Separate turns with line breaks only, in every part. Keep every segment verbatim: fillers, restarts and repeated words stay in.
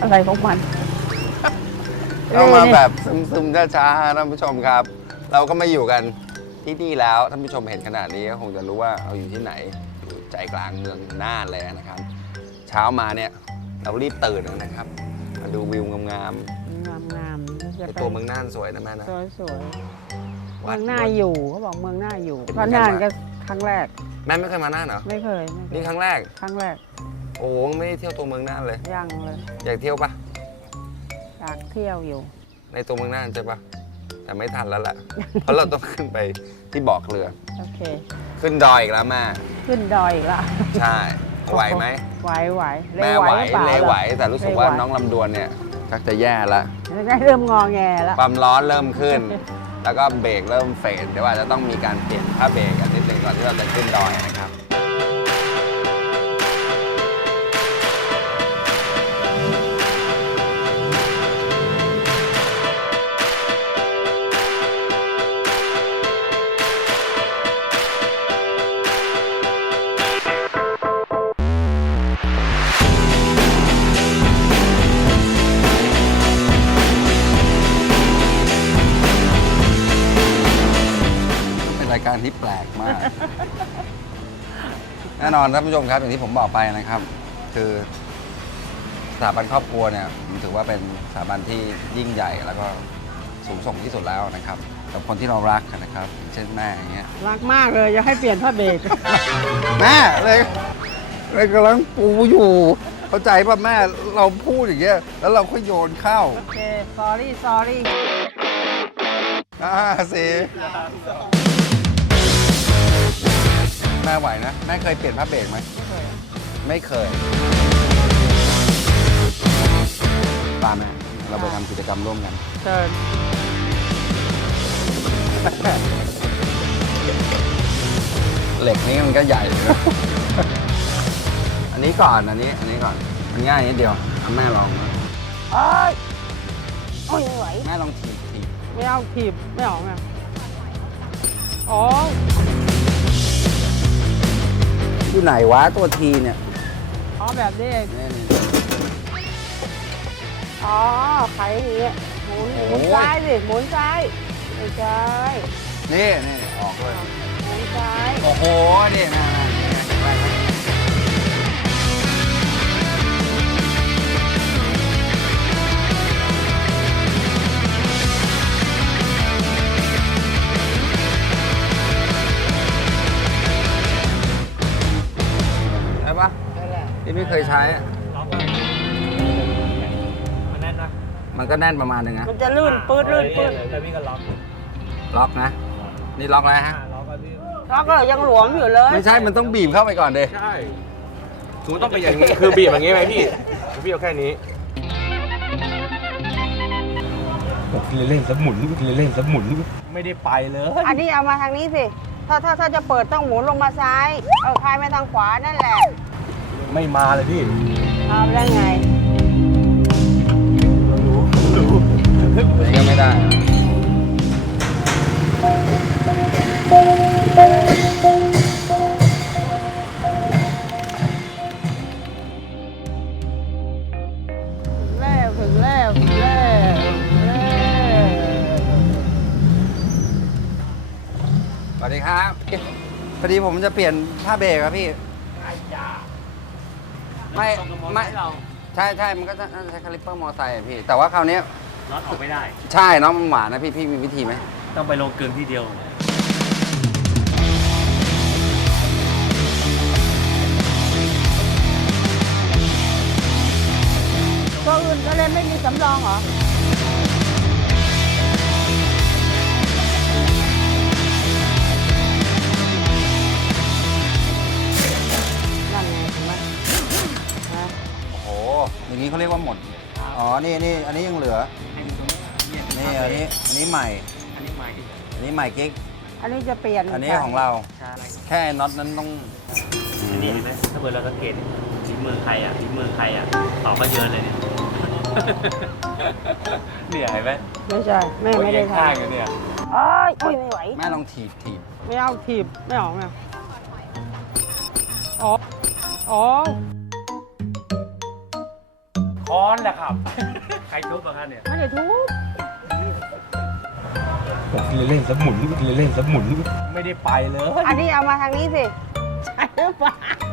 อะไรของมัน
เรามาแบบซึมๆช้าๆท่านผู้ชมครับ เราก็มาอยู่กันที่นี่แล้วท่านผู้ชมเห็นขนาดนี้ก็คงจะรู้ว่าเราอยู่ที่ไหนอยู่ใจกลางเมืองน่านเลยนะครับ เช้ามาเนี่ยเรารีบตื่นนะครับมาดูวิวงาม
งามงาม
ๆในตัวเมืองน่านสวยนะแม่นะ
สวยสวยเมืองน่าอยู่เขาบอกเมืองน่าอยู่เพราะน่านก็ครั้งแรก
แม่ไม่เคยมาน่านเหรอ
ไม่เคยไม่เคย
นี่ครั้งแรก
ครั้งแรก
โอ้ไม่ได้เที่ยวตัวเมืองน่านเลย
ยังเลย
อยากเที่ยวปะ
อยากเที่ยวอยู่
ในตัวเมืองน่านใช่ปะแต่ไม่ทันแล้วแหละ เพราะเราต้องขึ้นไปที่บ่อเกลือ
โอเค
ขึ้นดอยอีกแล้วแม่
ขึ้นดอยอีกละ
ใช่ไหวไหม
ไหวไหว
แม่ไหวเละไหวแต่รู้สึกว่าน้องลำดวนเนี่ยชักจะแย่แล้ว
เริ่มงอแงแล้ว
ความร้อนเริ่มขึ้น แล้วก็เบรกเริ่มเฟดเดี๋ยวว่าจะต้องมีการเปลี่ยนผ้าเบรกกันนิดนึงก่อนที่เราจะขึ้นดอยนะครับรายการที่แปลกมาก แน่นอนท่านผู้ชมครับอย่างที่ผมบอกไปนะครับ คือสถาบันครอบครัวเนี่ยผมถือว่าเป็นสถาบันที่ยิ่งใหญ่แล้วก็สูงส่งที่สุดแล้วนะครับกับคนที่เรารักนะครับอย่างเช่นแม่อย่างเงี้ย
รักมากเลยจะให้เปลี่ยนผ้าเบรก
แม่เลยเลยกำลังปูอยู่เข้าใจป่ะแม่เราพูดอย่างเงี้ยแล้วเราก็โยนเข้า
โอเค sorry sorry
อ่าสิแม่ไหวนะแม่เคยเปลี่ยนผ้าเบรกไหมไม่เคยไม่เคยตามแม่เราไปทำกิจกรรมร่วมกัน
เชิญ
เหล็กนี้มันก็ใหญ่เลยนะอันนี้ก่อนอันนี้อันนี้ก่อนมันง่ายนิดเดียวแม่ลอง
เอ้ยโอ้ยไม่ไหว
แม่ลองถีบถีบ
ไม่เอาถีบไม่ออกไงอ๋อ
อยู่ไหนวะตัวทีเนี่ย
อ๋อแบบนี้เองอ๋อไขอย่างเงี้ยหมุนหมุนซ้ายสิหมุนซ้ายไม่ใช่
นี่นี่ออกเลย
หมุนซ้าย
โอ้โหนี่นะใช่ปะที่ไม่เคยใช้
มันแน่นนะ
มันก็แน่นประมาณนึงนะ
มันจะลื่นปื๊ดลื่นปื๊ด
แล้วพี่ก็ล็อก
ล็อกนะนี่ล็อกแล้วฮะ
ล็อกก็พี่
ล็อกก็ยังหลวมอยู่เลย
ไม่ใช่มันต้องบีบเข้าไปก่อนเด้
ใช่สมมติต้องไปอย่างนี้คือบีบอย่างนี้ไหมพี่พี่เอาแค่นี้เล่นๆแล้วหมุนเล่นๆแล้วหมุนไม่ได้ไปเลย
อันนี้เอามาทางนี้สิถ้าถ้าถ้าจะเปิดต้องหมุนลงมาซ้ายเออคลายมาทางขวานั่นแหละ
ไม่มาเลยพี่
ทำได้ไง
รู้รู้
นี่ก็ไม่ได้
แล้วถึงแล้วถึงแล้ว
สวัสดีครับพอดีผมจะเปลี่ยนผ้าเบรกครับพี่ไม่ไม่ใช่ใช่มันก็จะใช้คาลิปเปอร์มอไซค์พี่แต่ว่าคราวนี้
น็อตออกไม่ได้
ใช่น้องมันหวานนะพี่พี่มีวิธีไหม
ต้องไปลงเกินที่เดียว
ตัวอื่นก็เลยไม่มีสำรองเหรอนั่นไงเห็นไหม
โอ้โหอย่างนี้เขาเรียกว่าหมดอ๋อนี่นี่อันนี้ยังเหลือนี่อันนี้อันนี้ใหม่
อันนี้ใหม่
อันนี้ใหม่กิ๊ก
อันนี้จะเปลี่ยน
อันนี้ของเราแค่น็อตนั้นต้อง
อันนี้เห็นไหมถ้าเกิดเราสังเกตฝีมือใครอ่ะฝีมือใครอ่ะต่อมาเยอะเลยเนี่ยเนี่ยเห็นไหม
ไม่ใช่แม่ไม่ได้ทำ
เนี่ย
เอ้ยโอ้ยไม่ไหว
แม่ลองถีบถีบ
ไม่เอาถีบไม่ออกไงอ๋ออ๋อ
ค้อนแหละครับ ใครทุบอะครับเนี่ย
ไม่ได้ทุบ
เล่นๆสมุนเล่นๆสมุนไม่ได้ไปเลย
อันนี้เอามาทางนี้สิใช่หรือเปล่า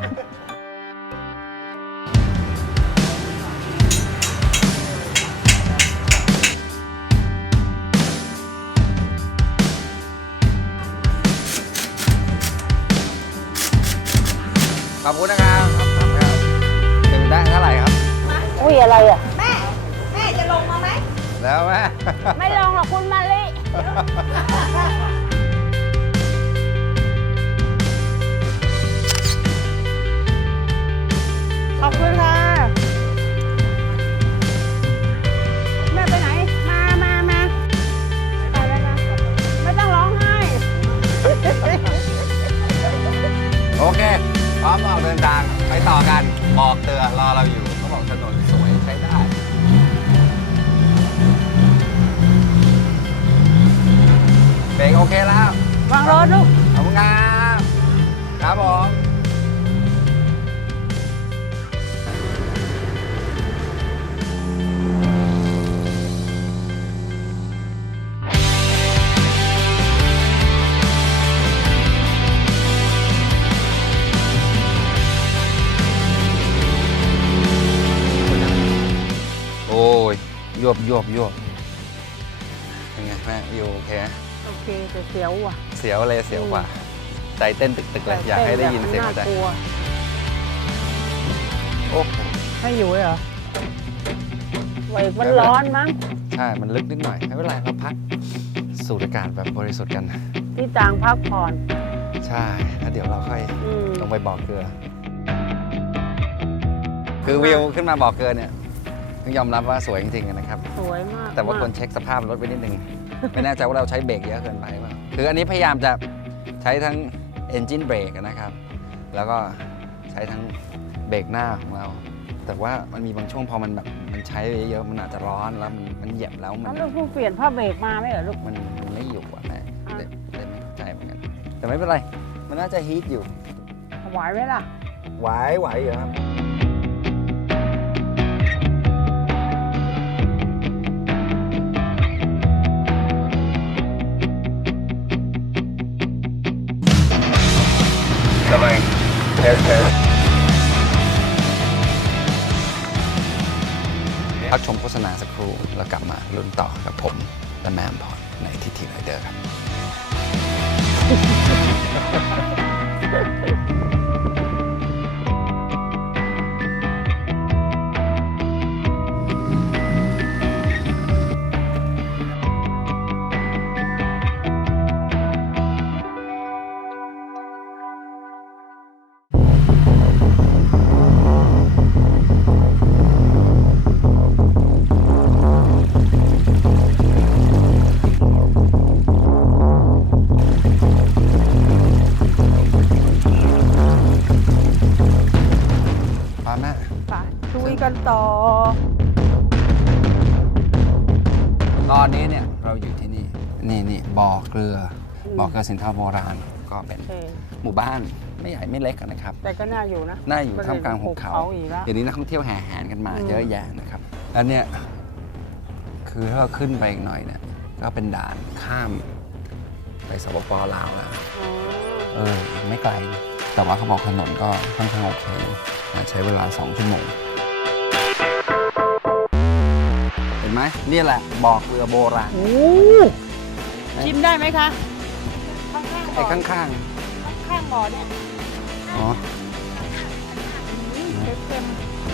ขอบคุณนะครับขอบคุณครับเป็นได้เท่าไหร่ครับ
อุ้ยอะไรอ่ะ
แม่ แม่จะลงมาไหม
แล้วแม่
ไม่ลองหรอกคุณมาลิขอบคุณค่ะแม่ไปไหน มามามาไปแล้วนะไม่ต้องร้องไห้
โอเค พร้อมออกเดินทางไปต่อกันบอกเตือรอเราอยู่เขาบอกถนนสวยใช้ได้เบรกโอเคแล้ว
วางรถลูก
ขอบคุณครับครับผม โอ้ยยวบยวบยวบเป็นไงแม่อยู่โอเคไหม
โอเคแต่เสียวว่ะ
เสียวเลยเสียวกว่า ใจเต้นตึกๆเลยอยากให้ได้ยินเสียงหัวใจ
น่ากลัว
โอ้โห
ไม่อยู่เลยเหรอเบรกมันร้อนมั้ง
ใช่ มันลึกนิดหน่อย ไม่เป็นไร เราพักสูดอากาศแบบบริสุทธิ์กัน
ที่ต่างพักผ่อน
ใช่ แล้วเดี๋ยวเราค่อย
อืม
ลงไปบ่อเกลือ คือวิวขึ้นมาบ่อเกลือเนี่ยต้องยอมรับว่าสวยจริงๆนะครับ
สวยมาก
แต่ว่าควรเช็คสภาพรถไว้นิดนึง ไม่แน่ใจว่าเราใช้เบรกเยอะเกินไปป่ะคืออันนี้พยายามจะใช้ทั้ง engine brake นะครับ แล้วก็ใช้ทั้งเบรกหน้าของเรา แต่ว่ามันมีบางช่วงพอมันแบบมันใช้เยอะๆมันอาจจะร้อนแล้วมันมันเหยียบแล้วมัน
แล้วลูกเพิ่งเปลี่ยนผ้าเบรกมาไม่เหรอลูก
มันมันไม่อยู่อ่ะแม่
อ่า
เลยเลยไม่เข้าใจเหมือนกัน แต่ไม่เป็นไร มันน่าจะฮีทอยู่
ไหวไหมล่ะ
ไหวไหวอยู่ครับ ทำไมเทสเทสพักชมโฆษณาสักครู่ แล้วกลับมาลุ้นต่อกับผม และแมมพอร์ตในทีทีไรเดอร์ครับ พร้อมนะ
ไปคุยกันต่อ
ตอนนี้เนี่ยเราอยู่ที่นี่ นี่นี่บ่อเกลือ บ่อเกลือสินเทาโบราณ ก็เป็น
โอเค
หมู่บ้านไม่ใหญ่ไม่เล็กอะนะครับ
แต่ก็น่าอยู่นะ
น่าอยู่ท่ามกลางหุบเขา
อีกแล้ว
เดี๋ยวนี้นักท่องเที่ยวแห่แหนกันมา
อืม
เยอะแยะนะครับ แล้วเนี่ย คือถ้าเราขึ้นไปอีกหน่อยเนี่ย ก็เป็นด่านข้ามไปสปปลาวแล้ว
อ๋อ
เออ ไม่ไกล แต่ว่าเขาบอกถนนก็ค่อนข้างโอเคนะใช้เวลาสองชั่วโมง เห็นไหมนี่แหละบ่อเกลือโบราณ
โอ้ชิมได้ไหมคะ ข้างๆบ่
ไอ้
อ
ข้าง
ข้างๆบ่อเนี่ย
ๆ อ๋อ
อืมเค็ม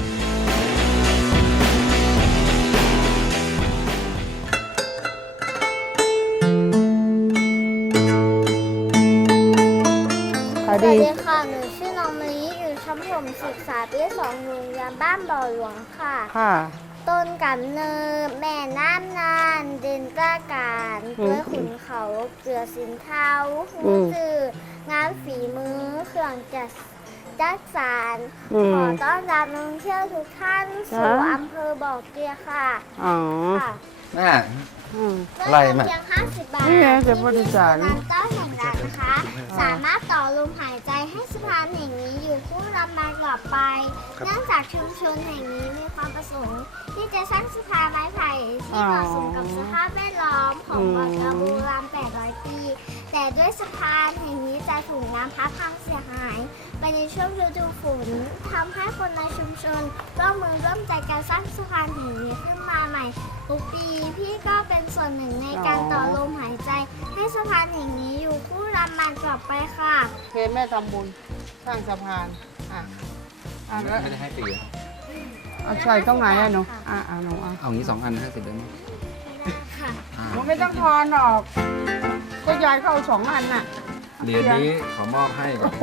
ๆขาย
สวั
ดี
สดีค่ะ หนูชื่อน้องมะลิอยู่ชั้นประถมศึกษาปีสองโรงเรียนบ้านบ่อหลวงค่ะ
ค่ะ
ต้นกำเนิดแม่น้ำนานเดินกล้าการเพื่อขุนเขาเกลือสินเทาหู
อืม
สื่องานฝีมือเครื่องจัดจักสาร
อืม
ขอต้อนรับนักท่องเที่ยวทุกท่านสู่
จ้า
อำเภอบ่อเกลือค่ะ
อ๋อ
ค่ะ
แม่
อืม
อะไรแม่
เพียงห้าสิบบาท
นี่ไงเก็บบริจาค
ที่ร้านเต้าแห่งรักนะคะ สามารถต่อลมหายใจให้สะพานแห่งนี้อยู่คู่ลำบากกับไป เนื่องจากชุมชนแห่งนี้มีความประสงค์ที่จะสร้างสะพานไม้ไผ่ที่เหมาะสมกับสภาพแวดล้อมของวัดกระบูรามแปดร้อยปี แต่ด้วยสะพานแห่งนี้จะถูกน้ำพัดพังเสียหาย ไปในช่วงฤดูฝนทำให้คนในชุมชนร่วมมือร่วมใจการสร้างสะพานแห่งนี้ขึ้นมาใหม่ทุกปีพี่ก็เป็นส่วนหนึ่งในการต่อลมหายใจ ให้สะพานแห่งนี้อยู่คู่รำมันต่อไปค่ะ
เคแม่ทำบุญสร้างสะพานอ่ะอ่ะแล้ว
ไม่ได้ให้ฟรี
เอาใส่ตรงไหนอะหนูอ่ะอ่ะหนูอ่ะ
เอางี้สองอันห้าสิบได้ไหม
ค่ะ
อ่า
หนูไม่ต้องทอนหรอก ก็ยายเขาเอาสองอันน่ะ
เหรียญนี้ขอมอบให้ก่อน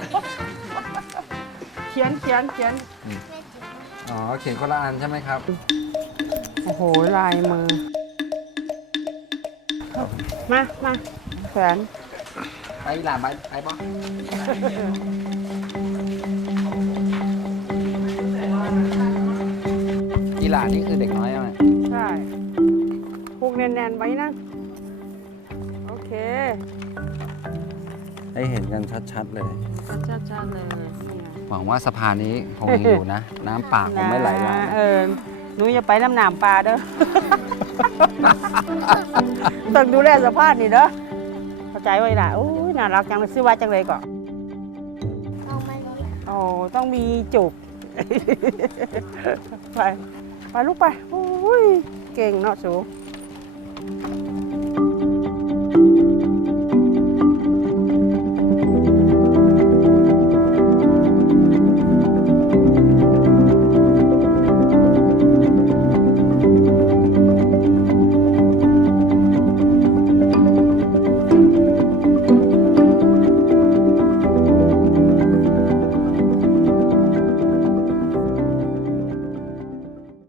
เขียนเขียนเขียน
อ๋อเขียนคนละอันใช่ไหมครับ
โอ้โห ลายมือ มา มาแขวน
ไปหลานไปไปปะอีหลานนี่คือเด็กน้อยใช่ไหม
ใช่ผูกแน่นๆไว้นะ โอเค
ได้เห็นกันชัดๆเลย
ชัดๆเลย
หวังว่าสะพานนี้คงยังอยู่นะ น้ำป่าคงไม่ไหลหลาก
เออหนูอย่าไปน้ำหนามปลาเด้อ ต้องดูแลสภาพนี่เด้อเข้าใจไว้ล่ะโอ้ยน่ารักจังเลยซื้อไว้จังเลยก่อน
เอามาเลย
โอ้ต้องมีจูบ ไป ไปลูกไปโอ้ยเก่งเนาะสู